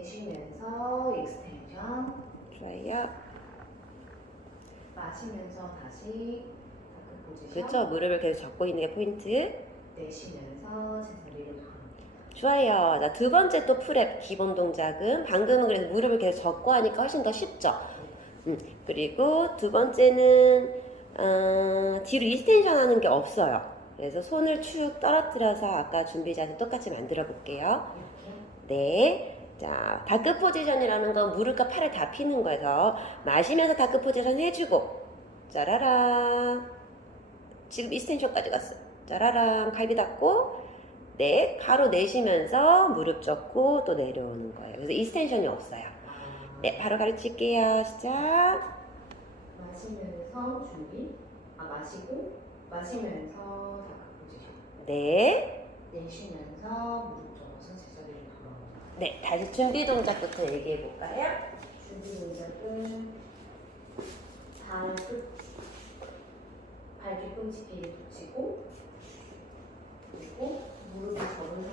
내쉬면서 익스텐션. 좋아요. 마시면서 다시 다크 포지션. 그렇죠. 무릎을 계속 잡고 있는 게 포인트. 내쉬면서 제자리로 돌아옵니다. 좋아요. 자, 두 번째 또 프랩 기본 동작은 방금은 그래서 무릎을 계속 접고 하니까 훨씬 더 쉽죠. 음, 그리고 두 번째는 어, 뒤로 이스텐션 하는 게 없어요. 그래서 손을 축 떨어뜨려서 아까 준비 자세 똑같이 만들어 볼게요. 이렇게. 네. 자, 다크 포지션이라는 건 무릎과 팔을 다 피는 거여서 마시면서 다크 포지션 해주고 짜라란 지금 이스텐션까지 갔어. 짜라란 갈비 닫고 네 바로 내쉬면서 무릎 접고 또 내려오는 거예요. 그래서 이스텐션이 없어요. 아, 네 바로 가르칠게요. 시작. 마시면서 준비. 아 마시고 마시면서 다크 포지션. 네. 내쉬면서 무릎 접어서 제자리로 돌아옵니다. 네, 다시 준비 동작부터 얘기해 볼까요? 준비 동작은 발뒤꿈치 뒤에 붙이고 그리고 무릎을 접은 상태